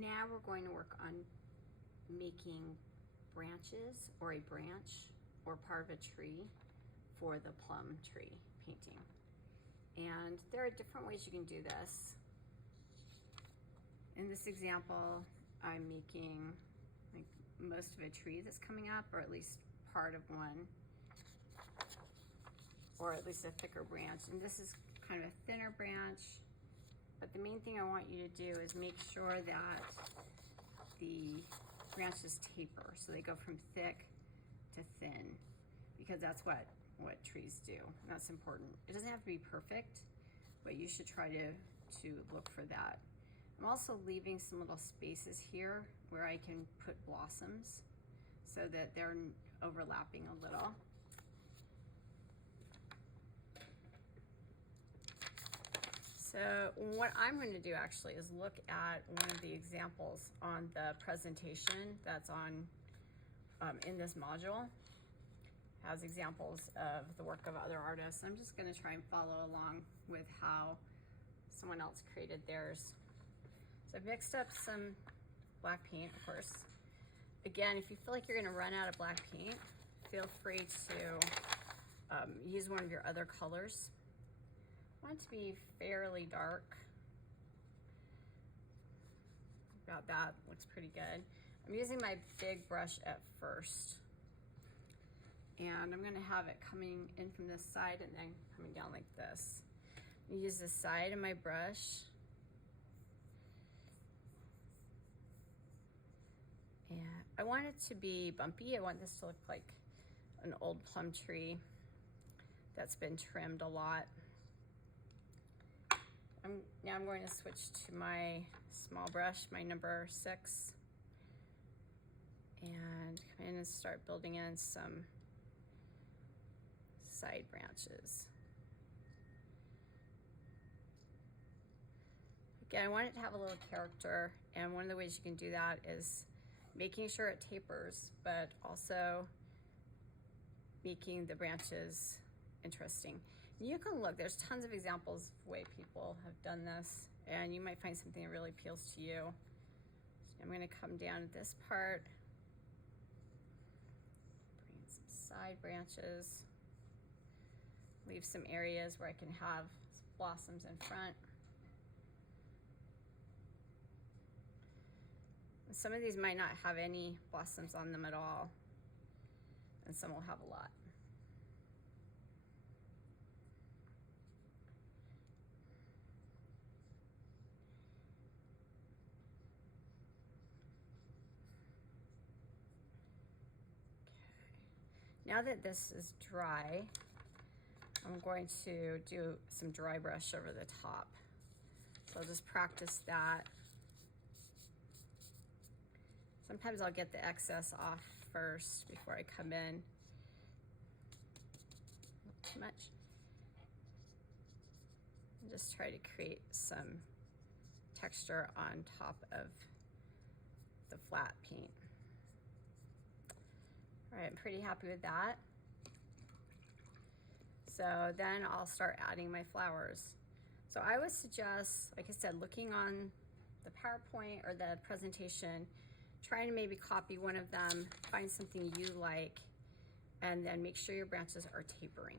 Now we're going to work on making branches or a branch or part of a tree for the plum tree painting. And there are different ways you can do this. In this example, I'm making like most of a tree that's coming up, or at least part of one, or at least a thicker branch. And this is kind of a thinner branch, but the main thing I want you to do is make sure that the branches taper, so they go from thick to thin, because that's what trees do, and that's important. It doesn't have to be perfect, but you should try to look for that. I'm also leaving some little spaces here where I can put blossoms so that they're overlapping a little. So what I'm going to do actually is look at one of the examples on the presentation that's on in this module. It has examples of the work of other artists. I'm just going to try and follow along with how someone else created theirs. So I've mixed up some black paint, of course. Again, if you feel like you're going to run out of black paint, feel free to use one of your other colors. I want it to be fairly dark. About that, looks pretty good. I'm using my big brush at first. And I'm gonna have it coming in from this side and then coming down like this. I use the side of my brush. And I want it to be bumpy. I want this to look like an old plum tree that's been trimmed a lot. Now I'm going to switch to my small brush, my number 6, and come in and start building in some side branches. Again, I want it to have a little character, and one of the ways you can do that is making sure it tapers, but also making the branches interesting. You can look, there's tons of examples of the way people have done this, and you might find something that really appeals to you. So I'm going to come down to this part, bring in some side branches, leave some areas where I can have blossoms in front. Some of these might not have any blossoms on them at all, and some will have a lot. Now that this is dry, I'm going to do some dry brush over the top. So I'll just practice that. Sometimes I'll get the excess off first before I come in. Not too much. And just try to create some texture on top of the flat paint. All right, I'm pretty happy with that. So then I'll start adding my flowers. So I would suggest, like I said, looking on the PowerPoint or the presentation, trying to maybe copy one of them, find something you like, and then make sure your branches are tapering.